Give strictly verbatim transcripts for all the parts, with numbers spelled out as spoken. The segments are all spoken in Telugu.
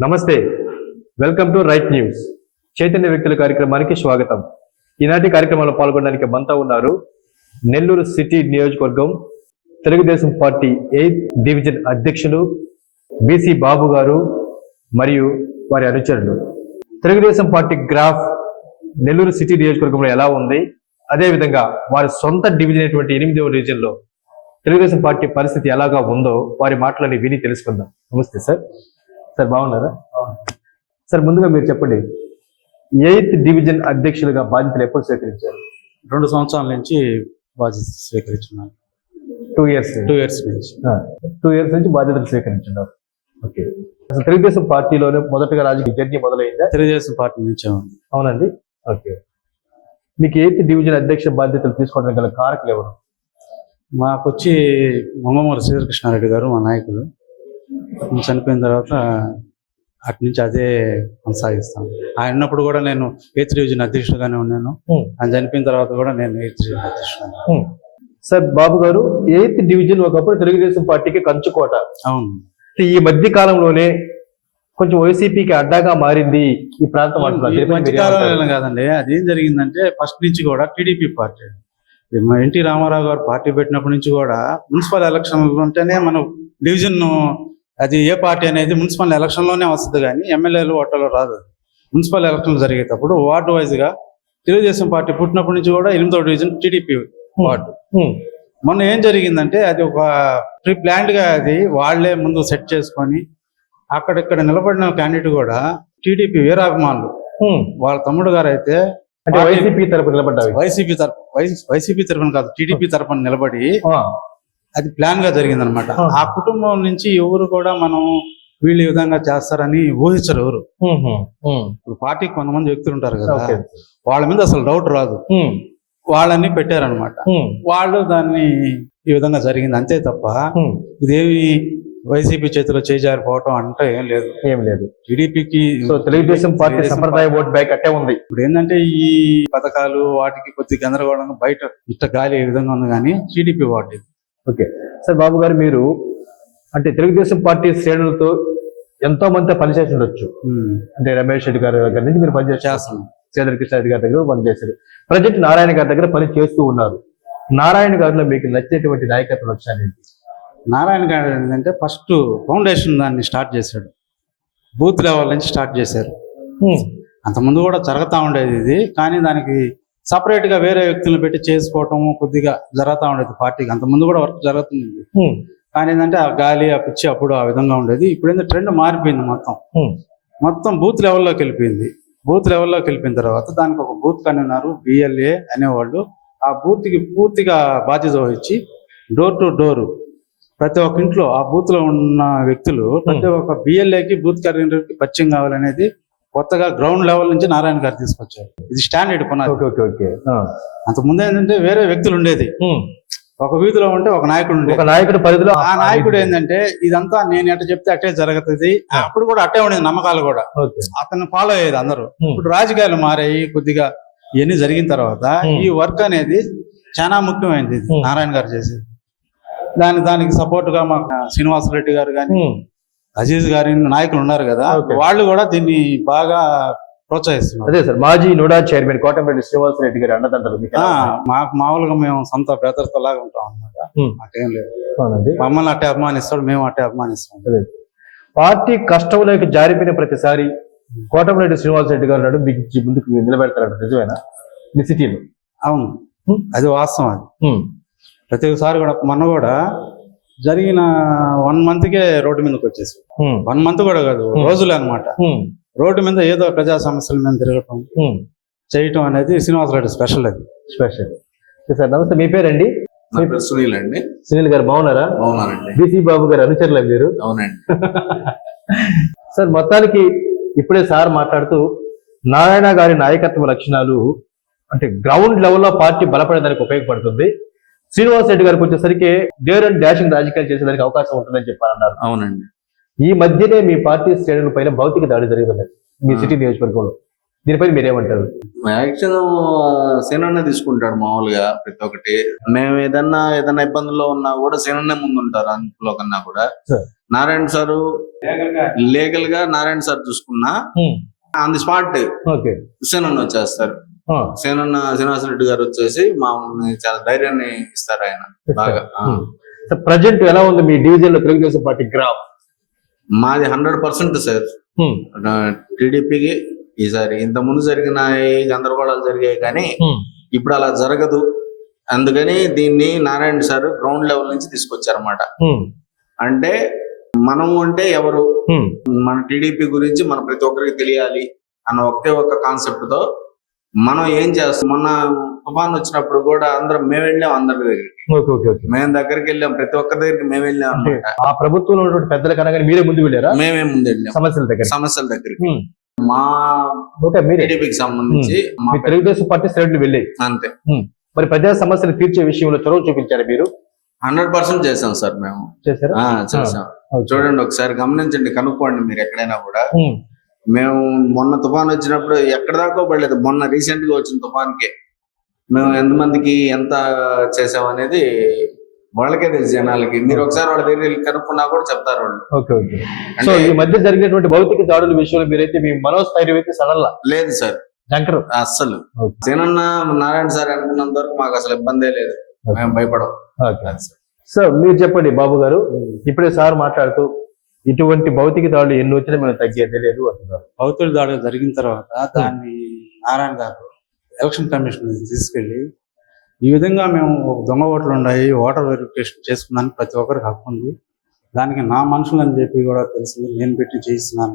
నమస్తే, వెల్కమ్ టు రైట్ న్యూస్. చైతన్య వ్యక్తుల కార్యక్రమానికి స్వాగతం. ఈనాటి కార్యక్రమంలో పాల్గొనడానికి మనతో ఉన్నారు నెల్లూరు సిటీ నియోజకవర్గం తెలుగుదేశం పార్టీ ఎయిత్ డివిజన్ అధ్యక్షులు బీసీ బాబు గారు మరియు వారి అనుచరులు. Telugu Desam party graph Nellore city నియోజకవర్గంలో ఎలా ఉంది, అదేవిధంగా వారి సొంత డివిజన్ అయినటువంటి ఎనిమిదవ డివిజన్లో తెలుగుదేశం పార్టీ పరిస్థితి ఎలాగా ఉందో వారి మాటలని విని తెలుసుకుందాం. నమస్తే సార్. సార్ బాగున్నారా? సార్ ముందుగా మీరు చెప్పండి, ఎయిత్ డివిజన్ అధ్యక్షులుగా బాధ్యతలు ఎప్పుడు స్వీకరించారు? రెండు సంవత్సరాల నుంచి బాధ్యత స్వీకరించున్నాను. టూ ఇయర్స్ టూ ఇయర్స్ నుంచి టూ ఇయర్స్ నుంచి బాధ్యతలు స్వీకరించున్నారు. ఓకే, అసలు తెలుగుదేశం పార్టీలోనే మొదటగా రాజకీయ జర్నీ మొదలైందా? తెలుగుదేశం పార్టీ నుంచే ఉంది. అవునండి. ఓకే, మీకు ఎయిత్ డివిజన్ అధ్యక్ష బాధ్యతలు తీసుకోవడానికి గల కారకులు ఎవరు? మాకు వచ్చి మంగమూరి శ్రీకృష్ణారెడ్డి గారు మా నాయకులు. చనిపోయిన తర్వాత అటు నుంచి అదే కొనసాగిస్తాను. ఆయన ఉన్నప్పుడు కూడా నేను ఎయిత్ డివిజన్ అధ్యక్షుడుగానే ఉన్నాను. ఆయన చనిపోయిన తర్వాత కూడా నేను ఎయిత్ డివిజన్ అధ్యక్షుడు. సార్ బాబు గారు, ఎయిత్ డివిజన్ ఒకప్పుడు తెలుగుదేశం పార్టీకి కంచుకోట. అవును. ఈ మధ్య కాలంలోనే కొంచెం వైసీపీకి అడ్డాగా మారింది ఈ ప్రాంతం. మధ్య కాలంలో కాదండి, అదేం జరిగిందంటే ఫస్ట్ నుంచి కూడా టీడీపీ పార్టీ, ఎన్టీ రామారావు గారు పార్టీ పెట్టినప్పటి నుంచి కూడా మున్సిపల్ ఎలక్షన్లు ఉంటేనే మనం డివిజన్, అది ఏ పార్టీ అనేది మున్సిపల్ ఎలక్షన్లోనే వస్తుంది కానీ ఎమ్మెల్యేలు ఓటర్లు రాదు. మున్సిపల్ ఎలక్షన్లు జరిగేటప్పుడు వార్డు వైజ్గా తెలుగుదేశం పార్టీ పుట్టినప్పటి నుంచి కూడా ఎనిమిదో డివిజన్ టీడీపీ వార్డు. మొన్న ఏం జరిగిందంటే అది ఒక ప్రీ ప్లాన్డ్గా అది వాళ్లే ముందు సెట్ చేసుకొని అక్కడిక్కడ నిలబడిన క్యాండిడేట్ కూడా టీడీపీ వీరాభిమానులు. వాళ్ళ తమ్ముడు గారు అయితే వైసీపీ తరపున నిలబడ్డారు. వైసీపీ తరపు వైసీపీ తరపున కాదు, టీడీపీ తరపున నిలబడి అది ప్లాన్ గా జరిగింది అనమాట. ఆ కుటుంబం నుంచి ఎవరు కూడా మనం వీళ్ళు ఈ విధంగా చేస్తారని ఊహించరు ఎవరు. ఇప్పుడు పార్టీకి కొంతమంది వ్యక్తులు ఉంటారు కదా, వాళ్ళ మీద అసలు డౌట్ రాదు. వాళ్ళని పెట్టారనమాట. వాళ్ళు దాన్ని ఈ విధంగా జరిగింది అంతే తప్ప ఇదేవి వైసీపీ చేతిలో చేజారిపోవటం అంటే ఏం లేదు. ఏం లేదు. టీడీపీకి తెలుగుదేశం పార్టీ సంప్రదాయ ఓట్ బ్యాక్ అట్టే ఉంది. ఇప్పుడు ఏంటంటే ఈ పథకాలు వాటికి కొద్ది గందరగోళంగా బయట ఇట్ట గాలి ఏ విధంగా ఉంది కానీ టీడీపీ వాటి. ఓకే సార్ బాబు గారు, మీరు అంటే తెలుగుదేశం పార్టీ శ్రేణులతో ఎంతో మంది పనిచేసి ఉండొచ్చు. అంటే రమేష్ రెడ్డి గారి దగ్గర నుంచి మీరు పనిచేస్తారు, సేదర్ కృష్ణ రెడ్డి గారి దగ్గర పనిచేశారు, ప్రజెంట్ నారాయణ గారి దగ్గర పని చేస్తూ ఉన్నారు. నారాయణ గారిలో మీకు నచ్చేటువంటి నాయకత్వం వచ్చాను. నారాయణ గారు ఏంటంటే ఫస్ట్ ఫౌండేషన్ దాన్ని స్టార్ట్ చేశాడు, బూత్ లెవెల్ నుంచి స్టార్ట్ చేశారు. అంతకుముందు కూడా జరుగుతూ ఉండేది ఇది, కానీ దానికి సపరేట్ గా వేరే వ్యక్తులను పెట్టి చేసుకోవటం కొద్దిగా జరుగుతూ ఉండేది పార్టీకి. అంతకుముందు కూడా వర్క్ జరుగుతుంది, కానీ ఏంటంటే ఆ గాలి ఆ పిచ్చి అప్పుడు ఆ విధంగా ఉండేది. ఇప్పుడు ఏంటంటే ట్రెండ్ మారిపోయింది, మొత్తం మొత్తం బూత్ లెవెల్లోకి వెళ్ళిపోయింది. బూత్ లెవెల్లోకి వెళ్ళిపోయిన తర్వాత దానికి ఒక బూత్ కన్వీనర్ బిఎల్ఏ అనేవాళ్ళు ఆ బూత్కి పూర్తిగా బాధ్యత వహించి డోర్ టు డోర్ ప్రతి ఒక్క ఇంట్లో ఆ బూత్ లో ఉన్న వ్యక్తులు ప్రతి ఒక్క బిఎల్ఏకి బూత్ కన్వీనర్ కి పరిచయం కావాలనేది కొత్తగా గ్రౌండ్ లెవెల్ నుంచి నారాయణ గారు తీసుకొచ్చారు. ఇది స్టాండర్డ్ పునాది. అంతకుముందు ఏంటంటే వేరే వ్యక్తులు ఉండేది, ఒక వీధిలో ఉంటే ఒక నాయకుడు ఉండేది, ఒక నాయకుడు పరిధిలో ఆ నాయకుడు ఏంటంటే ఇదంతా నేను ఎట్ట చెప్తే అట్టే జరుగుతుంది. అప్పుడు కూడా అట్టే ఉండేది, నమ్మకాలు కూడా అతను ఫాలో అయ్యేది అందరూ. ఇప్పుడు రాజకీయాలు మారాయి కొద్దిగా, ఇవన్నీ జరిగిన తర్వాత ఈ వర్క్ అనేది చాలా ముఖ్యమైనది నారాయణ గారు చేసేది. దాని దానికి సపోర్ట్ గా మా శ్రీనివాసరెడ్డి గారు కానీ అజీజ్ గారి నాయకులు ఉన్నారు కదా, వాళ్ళు కూడా దీన్ని బాగా ప్రోత్సహిస్తున్నారు. అదే సార్, మాజీ నోడా చైర్మన్ కోటంరెడ్డి శ్రీనివాసరెడ్డి గారు అండదండలు. మాకు మామూలుగా మేము సొంత బ్రదర్తో లాగా ఉంటాం అన్నమాట. మాకేం లేదు, మమ్మల్ని అట్టే అభిమానిస్తాడు, మేము అట్టే అభిమానిస్తాం. పార్టీ కష్టంలోకి జారిపోయిన ప్రతిసారి కోటంరెడ్డి శ్రీనివాసరెడ్డి గారు నాడు మీకు ముందుకు నిలబెడతారు, నిజమేనా మీ సిటీలో? అవును, అది వాస్తవం. అది ప్రతిసారి కూడా మొన్న కూడా జరిగిన వన్ మంత్ కే రోడ్డు మీదకి వచ్చేసి, వన్ మంత్ కూడా కాదు రోజులే అనమాట, రోడ్డు మీద ఏదో ప్రజా సమస్యల మీద తిరగటం చేయటం అనేది శ్రీనివాసరెడ్డి స్పెషల్. అది స్పెషల్. సార్ నమస్తే, మీ పేరండి? సునీల్ అండి. సునీల్ గారు బాగున్నారా? బాగున్నానండి. బీసీ బాబు గారు అనుచరులే మీరు? అవునండి. సార్ మొత్తానికి ఇప్పుడే సార్ మాట్లాడుతూ నారాయణ గారి నాయకత్వ లక్షణాలు అంటే గ్రౌండ్ లెవెల్లో పార్టీ బలపడేదానికి ఉపయోగపడుతుంది, శ్రీనివాస్ రెడ్డి గారికి వచ్చేసరికి డేర్ అండ్ డాషింగ్ రాజకీయాలు చేసేదానికి అవకాశం ఉంటుందని చెప్పారన్నారు. అవునండి. ఈ మధ్యనే మీ పార్టీ శ్రేణుల పైన భౌతిక దాడి జరుగుతుంది మీ సిటీ నియోజకవర్గంలో, దీనిపై మీరేమంటారు? యాక్షన్ సేనన్నే తీసుకుంటాడు మామూలుగా ప్రతి ఒక్కటి. మేము ఏదన్నా ఏదన్నా ఇబ్బందుల్లో ఉన్నా కూడా సేనన్నే ముందు ఉంటారు, అందులో కన్నా కూడా. నారాయణ సారు లీగల్ గా నారాయణ సార్ చూసుకున్నా ఆన్ ది స్పాట్ ఓకే సేనన్న వచ్చేస్తారు. సేనన్న శ్రీనివాస రెడ్డి గారు వచ్చేసి మామూలు చాలా ధైర్యాన్ని ఇస్తారు ఆయన బాగా. ప్రజెంట్ ఎలా ఉంది మీ డివిజన్ లో తెలుగుదేశం పార్టీ గ్రాఫ్? మాది హండ్రెడ్ పర్సెంట్ సార్ టీడీపీకి ఈసారి. ఇంత ముందు జరిగిన ఈ గందరగోళాలు జరిగాయి కానీ ఇప్పుడు అలా జరగదు. అందుకని దీన్ని నారాయణ సార్ గ్రౌండ్ లెవెల్ నుంచి తీసుకొచ్చారన్నమాట. అంటే మనము అంటే ఎవరు, మన టీడీపీ గురించి మన ప్రతి ఒక్కరికి తెలియాలి అన్న ఒకే ఒక్క కాన్సెప్ట్ తో మనం ఏం చేస్తాం. మొన్న తుఫాన్ వచ్చినప్పుడు కూడా అందరం మేము వెళ్ళాం అందరి దగ్గరికి, మేము దగ్గరికి వెళ్ళాం, ప్రతి ఒక్కరి దగ్గరికి మేము వెళ్ళాం అనమాట. ఆ ప్రభుత్వంలో ఉన్నటువంటి పెద్దల కన్నా మీరే ముందు వెళ్ళారా? మేమే ముందు వెళ్ళాం సమస్యల దగ్గర సమస్యల దగ్గరికి. మా మీరే టీడీపీకి సంబంధించి మా తెలుగుదేశం పార్టీ శ్రేణులు వెళ్ళాయి అంతే. మరి ప్రజా సమస్యలు తీర్చే విషయంలో చొరవ చూపించారు మీరు? హండ్రెడ్ పర్సెంట్ చేసాం సార్ మేము. చేశారా? చేసాం. చూడండి ఒకసారి గమనించండి, కనుక్కోండి మీరు ఎక్కడైనా కూడా. మేము మొన్న తుఫాన్ వచ్చినప్పుడు ఎక్కడ దాకా పడలేదు. మొన్న రీసెంట్ గా వచ్చిన తుఫాన్కే మేము ఎంతమందికి ఎంత చేసాం అనేది వాళ్ళకే తెలుసు జనాలకి. మీరు ఒకసారి వాళ్ళ దగ్గర వెళ్ళి కనుక్కున్నా కూడా చెప్తారు వాళ్ళు. Okay okay. సో ఈ మధ్య జరిగినటువంటి భౌతిక దాడుల విషయంలో మీరైతే మీ మనోస్థైర్యం అయితే సడన్లా లేదు సార్, అస్సలు. సేనన్న నారాయణ సార్ అనుకున్నంత వరకు మాకు అసలు ఇబ్బందే లేదు, మేము భయపడం. సార్ మీరు చెప్పండి బాబు గారు, ఇప్పుడే సార్ మాట్లాడుతూ ఇటువంటి భౌతిక దాడులు ఎన్ని వచ్చినా మేము తగ్గేదే లేదు అంటున్నారు. భౌతిక దాడులు జరిగిన తర్వాత దాన్ని నారాయణ గారు ఎలక్షన్ కమిషన్ తీసుకెళ్లి ఈ విధంగా మేము దొంగ ఓట్లు ఉన్నాయి, ఓటర్ వెరిఫికేషన్ చేసుకున్నానికి ప్రతి ఒక్కరికి హక్కు ఉంది, దానికి నా మనుషులు అని చెప్పి కూడా తెలిసింది, నేను పెట్టి చేయిస్తున్నాను.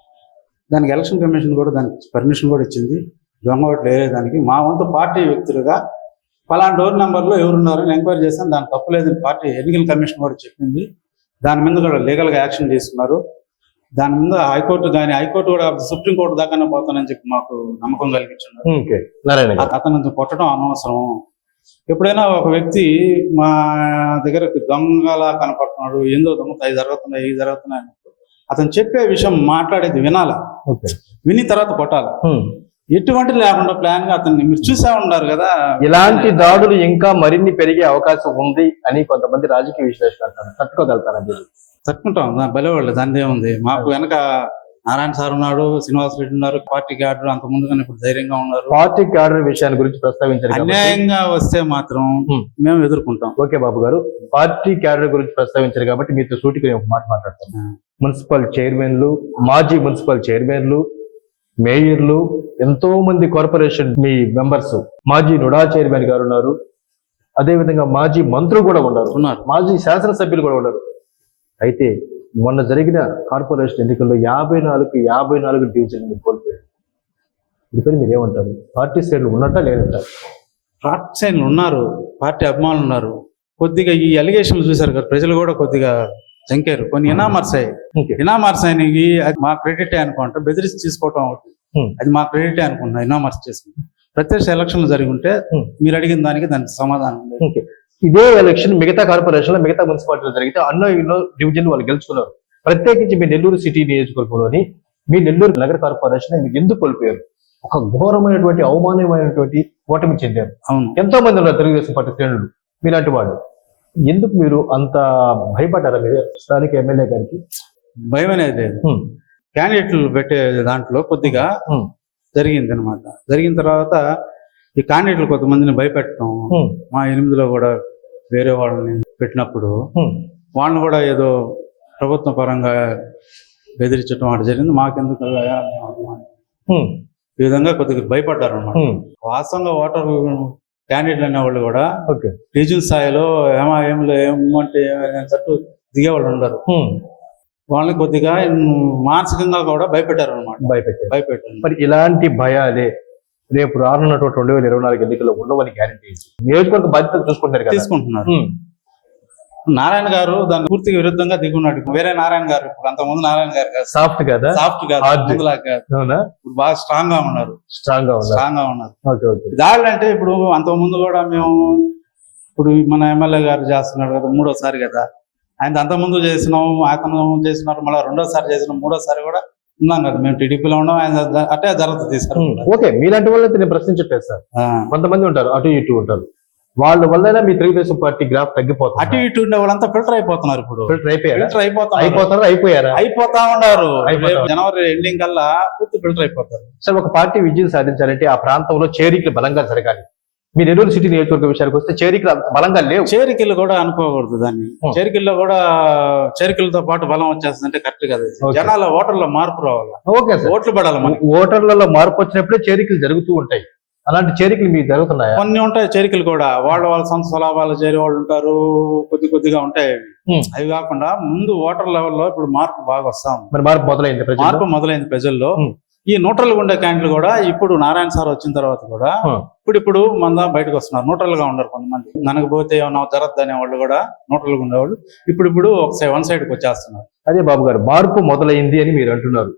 దానికి ఎలక్షన్ కమిషన్ కూడా దానికి పర్మిషన్ కూడా ఇచ్చింది. దొంగ ఓట్లు వేయడానికి మా వంతు పార్టీ వ్యక్తులుగా పలానా డోర్ నెంబర్లో ఎవరున్నారు అని ఎంక్వైరీ చేస్తాను, దాని తప్పు లేదని పార్టీ ఎన్నికల కమిషన్ కూడా చెప్పింది. దాని మీద కూడా లీగల్గా యాక్షన్ తీసుకున్నారు. దాని మీద హైకోర్టు కానీ హైకోర్టు కూడా సుప్రీంకోర్టు దాకానే పోతానని చెప్పి మాకు నమ్మకం కలిగించున్నారు. అతను కొట్టడం అనవసరం. ఎప్పుడైనా ఒక వ్యక్తి మా దగ్గరకు దొంగలా కనపడుతున్నాడు, ఏందో దొంగ అవి జరుగుతున్నాయి ఇవి జరుగుతున్నాయి అన్నప్పుడు అతను చెప్పే విషయం మాట్లాడేది వినాలా, విని తర్వాత కొట్టాలి. ఎటువంటి లేకుండా ప్లాన్ గా అతన్ని మీరు చూసే ఉన్నారు కదా. ఇలాంటి దాడులు ఇంకా మరిన్ని పెరిగే అవకాశం ఉంది అని కొంతమంది రాజకీయ విశ్లేషకులు అంటారు. తట్టుకోగలుగుతారా? తట్టుకుంటాం, బలవాళ్ళు, దాని ఏముంది. మాకు వెనక నారాయణ సార్ ఉన్నాడు, శ్రీనివాస రెడ్డి ఉన్నారు, పార్టీ క్యాడర్ అంత ముందుగానే ఇప్పుడు ధైర్యంగా ఉన్నారు. పార్టీ క్యాడర్ విషయాన్ని గురించి ప్రస్తావించారు. అన్యాయంగా వస్తే మాత్రం మేము ఎదుర్కొంటాం. ఓకే బాబు గారు, పార్టీ క్యాడర్ గురించి ప్రస్తావించారు కాబట్టి మీతో సూటిగా ఒక మాట మాట్లాడతాం. మున్సిపల్ చైర్మన్లు, మాజీ మున్సిపల్ చైర్మన్లు, మేయర్లు, ఎంతో మంది కార్పొరేషన్ మీ మెంబర్స్, మాజీ నుడా చైర్మన్ గారు ఉన్నారు, అదేవిధంగా మాజీ మంత్రులు కూడా ఉన్నారు, మాజీ శాసనసభ్యులు కూడా ఉన్నారు. అయితే మొన్న జరిగిన కార్పొరేషన్ ఎన్నికల్లో యాభై నాలుగు యాభై నాలుగు డివిజన్ కోల్పోయారు. ఇదిపై మీరు ఏమంటారు? పార్టీ శ్రేణులు ఉన్నట్టా లేదంటారు? పార్టీ శ్రేణులు ఉన్నారు, పార్టీ అభిమానులు ఉన్నారు. కొద్దిగా ఈ అలిగేషన్లు చూశారు కదా, ప్రజలు కూడా కొద్దిగా జంకారు. కొన్ని ఇనామర్స్ అయ్యి ఇనామర్స్ అయినవి అది మా క్రెడిట్ అనుకుంటా, బెదిరించి తీసుకోవటం ఒకటి, అది మా క్రెడిట్ అనుకుంటున్నా. ఇనామర్స్ చేసుకుంటాం. ప్రత్యక్ష ఎలక్షన్లు జరిగి ఉంటే మీరు అడిగిన దానికి దానికి సమాధానం లేదు. ఇదే ఎలక్షన్ మిగతా కార్పొరేషన్ లో, మిగతా మున్సిపాలిటీలో జరిగితే అన్నో ఎన్నో డివిజన్ వాళ్ళు గెలుచుకున్నారు. ప్రత్యేకించి మీ నెల్లూరు సిటీ నియోజకవర్గంలోని మీ నెల్లూరు నగర కార్పొరేషన్ మీరు ఎందుకు కోల్పోయారు? ఒక ఘోరమైనటువంటి అవమానమైనటువంటి ఓటమి చెందారు. అవును, ఎంతో మంది ఉన్నారు తెలుగుదేశం పార్టీ శ్రేణులు మీలాంటి వాళ్ళు. ఎందుకు మీరు అంత భయపడ్డారా? మీరు స్థానిక ఎమ్మెల్యే గారికి భయం అనేది లేదు. క్యాండిడేట్లు పెట్టే దాంట్లో కొద్దిగా జరిగింది అనమాట. జరిగిన తర్వాత ఈ క్యాండిడేట్లు కొంతమందిని భయపెట్టడం, మా ఎనిమిదిలో కూడా వేరే వాళ్ళని పెట్టినప్పుడు వాళ్ళని కూడా ఏదో ప్రభుత్వ పరంగా బెదిరించడం అటు జరిగింది. మాకెందుకు ఈ విధంగా కొద్దిగా భయపడ్డారు అనమాట. వాస్తవంగా ఓటర్ క్యాండిడేట్లు అనే వాళ్ళు కూడా రీజన్ స్థాయిలో ఏమా ఏమి ఏమంటే తట్టు దిగేవాళ్ళు ఉండరు. వాళ్ళని కొద్దిగా మానసికంగా కూడా భయపెట్టారు అనమాట. భయపెట్టారు భయపెట్టారు మరి ఇలాంటి భయాలే రేపు రానున్నటువంటి రెండు వేల ఇరవై నాలుగు ఎన్నికల్లో ఉండవని గ్యారంటీ నియోజకవర్గ బాధ్యతలు చూసుకుంటారు తీసుకుంటున్నారు. నారాయణ గారు దాని పూర్తిగా విరుద్ధంగా దిగున్నాడు. వేరే నారాయణ గారు అంతకుముందు నారాయణ గారు కాదు, సాఫ్ట్ కదా, సాఫ్ట్ కాదు, బాగా స్ట్రాంగ్ గా ఉన్నారు. స్ట్రాంగ్ గా స్ట్రాంగ్ గా ఉన్నారు. దాడులు అంటే ఇప్పుడు అంతకు ముందు కూడా మేము ఇప్పుడు మన ఎమ్మెల్యే గారు చేస్తున్నాడు కదా, మూడోసారి కదా. ఆయన అంత ముందు చేసినాం, అతను చేసినారు, మళ్ళీ రెండోసారి చేసినాం, మూడోసారి కూడా ఉన్నాం కదా మేము టీడీపీలో ఉన్నాం. ఆయన అట్టే జరుగుతుంది సార్. ఓకే, మీలాంటి వాళ్ళైతే నేను ప్రశ్నించట్లేదు సార్. కొంతమంది ఉంటారు అటు ఇటు ఉంటారు. వాళ్ళ వల్ల మీ తెలుగుదేశం పార్టీ గ్రాఫ్ అటు తగ్గిపోతుంది. ఇటు ఉండే వాళ్ళంతా ఫిల్టర్ అయిపోతున్నారు ఇప్పుడు. ఫిల్టర్ అయిపోయారా? ఫిల్టర్ అయిపోతున్నారు అయిపోతారా అయిపోయారా? అయిపోతా ఉన్నారు. అయిపోతా రేపు జనవరి ఎండింగ్ కల్లా పూర్తి ఫిల్టర్ అయిపోతారు. సార్, ఒక పార్టీ విజయం సాధించాలంటే ఆ ప్రాంతంలో చేరికలు బలంగా జరగాలి. మీ నెల్లూరు సిటీ నియోజకవర్గ విషయానికి వస్తే చేరికలు అంత బలంగా లేవు. చేరికలు కూడా అనుకోకూడదు దాన్ని. Hmm. చేరికల్లో కూడా చేరికలతో పాటు బలం వచ్చేస్తుందంటే కరెక్ట్ కదా. Okay. జనాల ఓటర్లో మార్పు రావాలి, ఓకే సార్, ఓట్లు పడాలి మనకి. ఓటర్లలో మార్పు వచ్చినప్పుడే చేరికలు జరుగుతూ ఉంటాయి. అలాంటి చేరికలు మీకు జరుగుతున్నాయా? కొన్ని ఉంటాయి చేరికలు కూడా, వాళ్ళ వాళ్ళ సొంత స్వలాభాలు చేరే వాళ్ళు ఉంటారు, కొద్ది కొద్దిగా ఉంటాయి అవి. Hmm. అవి కాకుండా ముందు ఓటర్ లెవెల్లో ఇప్పుడు మార్పు బాగా వస్తాం. మరి మార్పు మొదలైంది ప్రజల్లో? మార్పు మొదలైంది ప్రజల్లో. Hmm. ఈ న్యూట్రల్ గా ఉండే క్యాండిడేట్లు కూడా ఇప్పుడు నారాయణ సార్ వచ్చిన తర్వాత కూడా Hmm. ఇప్పుడు ఇప్పుడు మన బయటకు వస్తున్నారు. న్యూట్రల్ గా ఉన్నారు కొంతమంది. మనకు పోతే ఏమన్నా జరగద్దు అనే వాళ్ళు కూడా న్యూట్రల్ గా ఉండేవాళ్ళు ఇప్పుడు ఇప్పుడు ఒక సైడ్ వన్ సైడ్ కి వచ్చేస్తున్నారు. అదే బాబు గారు, మార్పు మొదలైంది అని మీరు అంటున్నారు.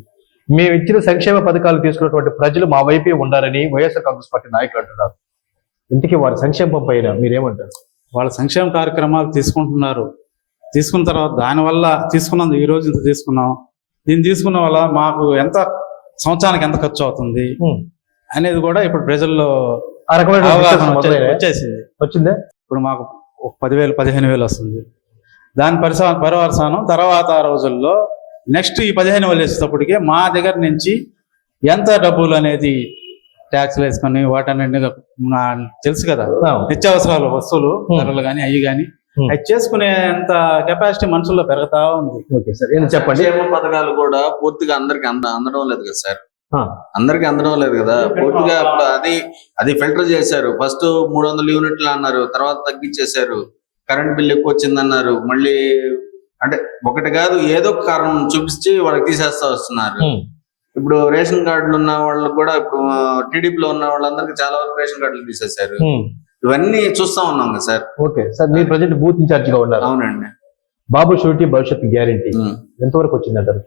మేము ఇచ్చిన సంక్షేమ పథకాలు తీసుకున్నటువంటి ప్రజలు మా వైపే ఉండాలని వైఎస్ఆర్ కాంగ్రెస్ పార్టీ నాయకులు అంటున్నారు. ఇంటికి వారి సంక్షేమం పైన మీరేమంటారు? వాళ్ళ సంక్షేమ కార్యక్రమాలు తీసుకుంటున్నారు. తీసుకున్న తర్వాత దానివల్ల తీసుకున్నందు ఈ రోజు ఇంత తీసుకున్నాం, దీన్ని తీసుకున్న వల్ల మాకు ఎంత సంవత్సరానికి ఎంత ఖర్చు అవుతుంది Hmm. అనేది కూడా ఇప్పుడు ప్రజల్లో ఆ రకమైన అవగాహన discussion వచ్చే- మొదలైనాయా? వచ్చేసింది. వచ్చిందే. ఇప్పుడు మాకు ఒక పదివేలు పదిహేను వేలు వస్తుంది. దాని పరిసా పరివర్సానం తర్వాత రోజుల్లో నెక్స్ట్ ఈ పదిహేను వేలు వేసేటప్పటికే మా దగ్గర నుంచి ఎంత డబ్బులు అనేది ట్యాక్స్లు వేసుకొని వాటన్నింటినీ నా- తెలుసు కదా, ఆ. నిత్యావసరాలు వస్తువులు Hmm. ధరలు కానీ అవి కానీ Hmm. అవి చేసుకునేంత కెపాసిటీ మనుషుల్లో పెరుగుతా ఉంది. ఓకే సార్, ఏం చెప్పండి. సంక్షేమ పథకాలు కూడా పూర్తిగా అందరికి అంద అందడం లేదు కదా సార్. ఆ. అందరికి అందడం లేదు కదా పూర్తిగా. ఇప్పుడు అది అది ఫిల్టర్ చేశారు. ఫస్ట్ మూడు వందల యూనిట్లు అన్నారు, తర్వాత తగ్గించేశారు. కరెంట్ బిల్ ఎక్కువ వచ్చిందన్నారు. మళ్ళీ అంటే ఒకటి కాదు, ఏదో ఒక కారణం చూపించి వాళ్ళకి తీసేస్తా వస్తున్నారు. Hmm. ఇప్పుడు రేషన్ కార్డులు ఉన్న వాళ్ళు కూడా ఇప్పుడు టీడీపీలో ఉన్న వాళ్ళందరికీ చాలా వరకు రేషన్ కార్డులు తీసేశారు. Hmm. ఇవన్నీ చూస్తా ఉన్నాం కదా సార్. ఓకే సార్, మీరు ప్రజెంట్ బూత్ ఇన్ఛార్జ్ గా ఉన్నారు. అవునండి. బాబు షూరిటీ భవిష్యత్తు గ్యారంటీ ఉం. ఎంతవరకు వచ్చిందంటారు?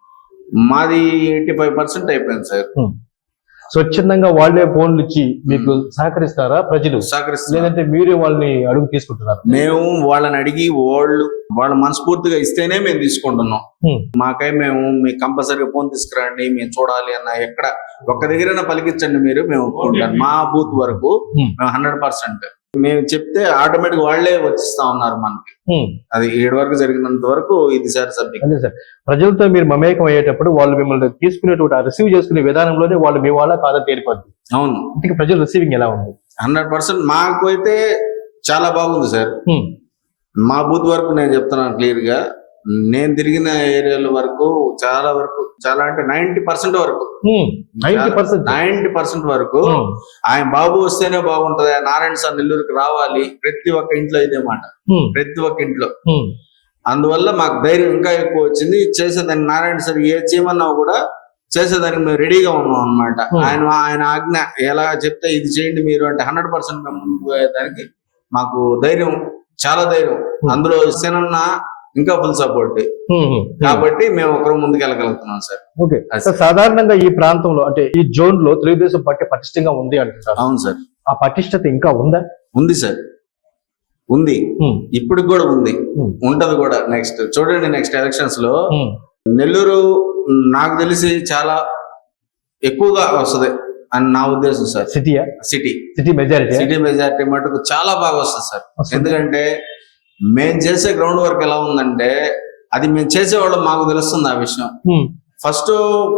మాది ఎయిటీ ఫైవ్ పర్సెంట్ అయిపోయింది సార్. స్వచ్ఛందంగా వాళ్ళే ఫోన్లు ఇచ్చి మీకు సహకరిస్తారా ప్రజలు, సహకరిస్తున్నారు. లేదంటే మీరే వాళ్ళని అడుగు తీసుకుంటున్నారు? మేము వాళ్ళని అడిగి వాళ్ళు వాళ్ళు మనస్ఫూర్తిగా ఇస్తేనే మేము తీసుకుంటున్నాం. Hmm. మాకై మేము మీకు కంపల్సరీగా ఫోన్ తీసుకురండి, మేము చూడాలి అన్న ఎక్కడ ఒక్క దగ్గర పలికించండి మీరు, మేము ఒప్పుకుంటాం. మా బూత్ వరకు Hmm. మేము హండ్రెడ్ పర్సెంట్ మేము చెప్తే ఆటోమేటిక్ వాళ్ళే వచ్చిస్తా ఉన్నారు మనకి. Hmm. అది ఏడు వరకు జరిగినంత వరకు ఇది సార్ సబ్జెక్ట్. అదే సార్, ప్రజలతో మీరు మమేకం అయ్యేటప్పుడు వాళ్ళు మిమ్మల్ని తీసుకునేటువంటి రిసీవ్ చేసుకునే విధానంలోనే వాళ్ళు మీ వాళ్ళ కాదని తేలిపోద్ది. అవును, ఇంటికి ప్రజలు రిసీవింగ్ ఎలా ఉంది? హండ్రెడ్ పర్సెంట్ మాకు అయితే చాలా బాగుంది సార్. Hmm. మా బూత్ వరకు నేను చెప్తున్నాను క్లియర్ గా. నేను తిరిగిన ఏరియాల వరకు చాలా వరకు చాలా అంటే నైన్టీ పర్సెంట్ వరకు Hmm. Ninety percent ninety percent వరకు ఆయన బాబు వస్తేనే బాగుంటది, ఆయన నారాయణ సార్ నెల్లూరుకి రావాలి, ప్రతి ఒక్క ఇంట్లో ఇదే మాట, ప్రతి ఒక్క ఇంట్లో. అందువల్ల మాకు ధైర్యం ఇంకా ఎక్కువ వచ్చింది. చేసేదానికి నారాయణ సార్ ఏ చేయమన్నా కూడా చేసేదానికి మేము రెడీగా ఉన్నాం అన్నమాట. ఆయన ఆయన ఆజ్ఞ ఎలా చెప్తే ఇది చేయండి మీరు అంటే హండ్రెడ్ పర్సెంట్ మేము ముందుకు పోయేదానికి మాకు ధైర్యం, చాలా ధైర్యం. అందులో సేనన్న ఇంకా ఫుల్ సపోర్ట్, కాబట్టి మేము ఒకరు ముందుకు వెళ్ళగలుగుతున్నాం సార్. ఓకే సార్, సాధారణంగా ఈ ప్రాంతంలో అంటే ఈ జోన్ లో తెలుగుదేశం పార్టీ పటిష్టంగా ఉంది అంటున్నారు. అవును సార్. ఆ పటిష్టత ఇంకా ఉందా? ఉంది సార్, ఉంది. ఇప్పటికి కూడా ఉంది, ఉంటది కూడా. నెక్స్ట్ చూడండి, నెక్స్ట్ ఎలక్షన్స్ లో నెల్లూరు నాకు తెలిసి చాలా ఎక్కువగా వస్తుంది అని నా ఉద్దేశం సార్. సిటీయా? City city majority city majority మటుకు చాలా బాగా వస్తుంది సార్. ఎందుకంటే మేము చేసే గ్రౌండ్ వర్క్ ఎలా ఉందంటే అది మేము చేసేవాళ్ళం మాకు తెలుస్తుంది ఆ విషయం. ఫస్ట్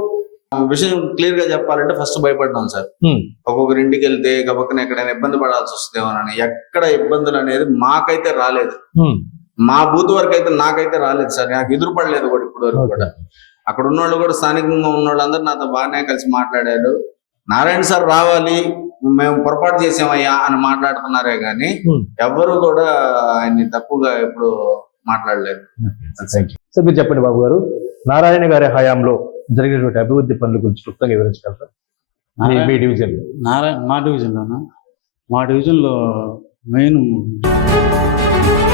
విషయం క్లియర్ గా చెప్పాలంటే ఫస్ట్ భయపడ్డాం సార్. ఒక్కొక్కరి ఇంటికి వెళ్తే గబక్కన ఎక్కడైనా ఇబ్బంది పడాల్సి వస్తుందేమోనని. ఎక్కడ ఇబ్బందులు అనేది మాకైతే రాలేదు. మా బూత్ వరకు అయితే నాకైతే రాలేదు సార్. నాకు ఎదురుపడలేదు కూడా ఇప్పుడు వరకు కూడా. అక్కడ ఉన్న వాళ్ళు కూడా స్థానికంగా ఉన్న వాళ్ళందరూ నాతో బాగానే కలిసి మాట్లాడారు. నారాయణ సార్ రావాలి, మేము పొరపాటు చేసామయ్యా అని మాట్లాడుతున్నారే గాని ఎవరు కూడా ఆయన్ని తప్పుగా ఎప్పుడు మాట్లాడలేదు. సార్ మీరు చెప్పండి బాబు గారు, నారాయణ గారి హయాంలో జరిగినటువంటి అభివృద్ధి పనుల గురించి క్లుప్తంగా వివరించగలరా? మీ డివిజన్ నారాయణ మా డివిజన్లోనా? మా డివిజన్లో మెయిన్